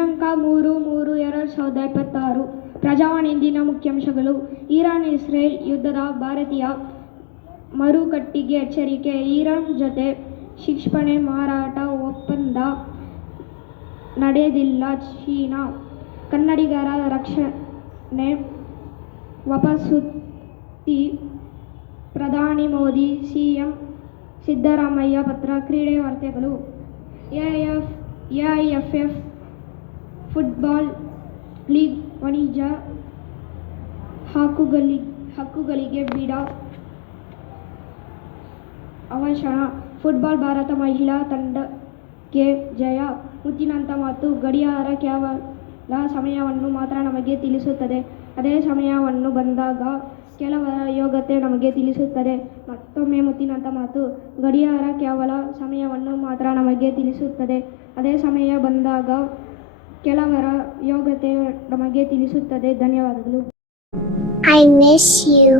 ದಿನಾಂಕ 3/3/2026. ಪ್ರಜಾವಾಣಿ ಇಂದಿನ ಮುಖ್ಯಾಂಶಗಳು. ಇರಾನ್-ಇಸ್ರೇಲ್ ಯುದ್ಧದ ಭಾರತೀಯ ಮಾರುಕಟ್ಟೆಗೆ ಎಚ್ಚರಿಕೆ. ಇರಾನ್ ಜೊತೆ ಕ್ಷಿಪಣಿ ಮಾರಾಟ ಒಪ್ಪಂದ ನಡೆದಿಲ್ಲ. ಚೀನಾ ಕನ್ನಡಿಗರ ರಕ್ಷಣೆ ವಾಪಸಾತಿ ಪ್ರಧಾನಿ ಮೋದಿ, ಸಿಎಂ ಸಿದ್ದರಾಮಯ್ಯ ಪತ್ರ. ಕ್ರೀಡೆ ವಾರ್ತೆಗಳು. ಎಐಎಫ್ಎಫ್ ಫುಟ್ಬಾಲ್ ಲೀಗ್ ವಾಣಿಜ್ಯ ಹಕ್ಕುಗಳಿಗೆ ಬಿಡ ಅವಸಾನ. ಫುಟ್ಬಾಲ್ ಭಾರತ ಮಹಿಳಾ ತಂಡಕ್ಕೆ ಜಯ. ಮುತ್ತಿನಂತ ಮಾತು. ಗಡಿಯಾರ ಕೇವಲ ಸಮಯವನ್ನು ಮಾತ್ರ ನಮಗೆ ತಿಳಿಸುತ್ತದೆ. ಅದೇ ಸಮಯವನ್ನು ಬಂದಾಗ ಕೆಲವರ ಯೋಗ್ಯತೆ ನಮಗೆ ತಿಳಿಸುತ್ತದೆ. ಮತ್ತೊಮ್ಮೆ ಮುತ್ತಿನಂತ ಮಾತು. ಗಡಿಯಾರ ಕೇವಲ ಸಮಯವನ್ನು ಮಾತ್ರ ನಮಗೆ ತಿಳಿಸುತ್ತದೆ. ಅದೇ ಸಮಯ ಬಂದಾಗ ಕೆಲವರ ಯೋಗ್ಯತೆ ನಮಗೆ ತಿಳಿಸುತ್ತದೆ. ಧನ್ಯವಾದಗಳು. I miss you.